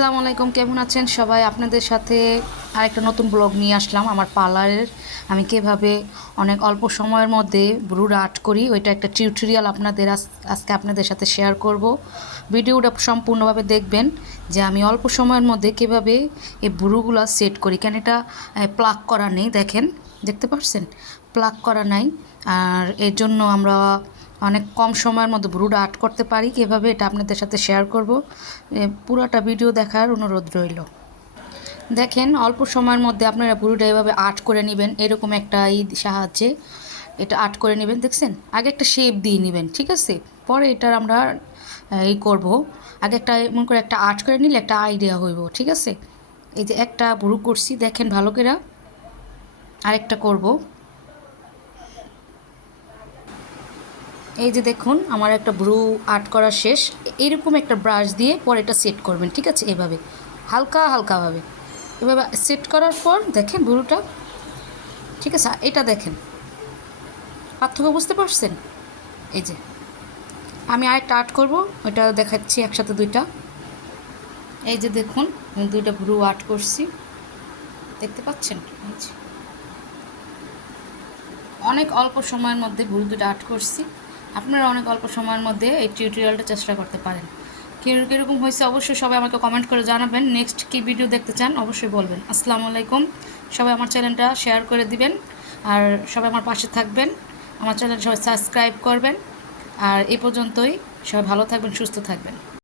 আসসালামু আলাইকুম, কেমন আছেন সবাই? আপনাদের সাথে আরেকটা নতুন ব্লগ নিয়ে আসলাম আমার পার্লারের। আমি কিভাবে অনেক অল্প সময়ের মধ্যে ব্রুড আর্ট করি ওইটা একটা টিউটোরিয়াল আপনাদের আজকে আপনাদের সাথে শেয়ার করব। ভিডিওটা সম্পূর্ণভাবে দেখবেন যে আমি অল্প সময়ের মধ্যে কিভাবে এই ব্রুগুলো সেট করি। কেন এটা প্লাগ করা নেই, দেখেন, দেখতে পাচ্ছেন প্লাগ করা নাই। আর এর জন্য আমরা অনেক কম সময়ের মধ্যে ব্রুড আর্ট করতে পারি কীভাবে, এটা আপনাদের সাথে শেয়ার করব। পুরোটা ভিডিও দেখার অনুরোধ রইল। দেখেন, অল্প সময়ের মধ্যে আপনারা ব্রুডটা এভাবে আর্ট করে নেবেন, এরকম একটা সাহায্যে এটা আর্ট করে নেবেন। দেখছেন, আগে একটা শেপ দিয়ে নেবেন, ঠিক আছে? পরে এটার আমরা করব। আগে একটা এমন করে একটা আর্ট করে নিলে একটা আইডিয়া হইব, ঠিক আছে? এই যে একটা ব্রু করছি, দেখেন ভালো করে। আরেকটা করব। এই যে দেখুন, আমার একটা ব্রু আর্ট করা শেষ। এরকম একটা ব্রাশ দিয়ে পরে এটা সেট করবেন, ঠিক আছে? এভাবে হালকা হালকাভাবে এভাবে সেট করার পর দেখেন ব্রুটা, ঠিক আছে? এটা দেখেন পার্থক্য বুঝতে পারছেন? এই যে আমি আরেকটা আর্ট করব, ওইটা দেখাচ্ছি একসাথে দুইটা। এই যে দেখুন, আমি দুইটা ব্রু আর্ট করছি, দেখতে পাচ্ছেন? অনেক অল্প সময়ের মধ্যে ব্রু দুটো আর্ট করছি। আপনারা অনেক অল্প সময়ের মধ্যে এই টিউটোরিয়ালটা চেষ্টা করতে পারেন। কীরকম হয়েছে অবশ্যই সবাই আমাকে কমেন্ট করে জানাবেন। নেক্সট কী ভিডিও দেখতে চান অবশ্যই বলবেন। আসসালামু আলাইকুম। সবাই আমার চ্যানেলটা শেয়ার করে দিবেন, আর সবাই আমার পাশে থাকবেন। আমার চ্যানেল সবাই সাবস্ক্রাইব করবেন। আর এই পর্যন্তই, সবাই ভালো থাকবেন, সুস্থ থাকবেন।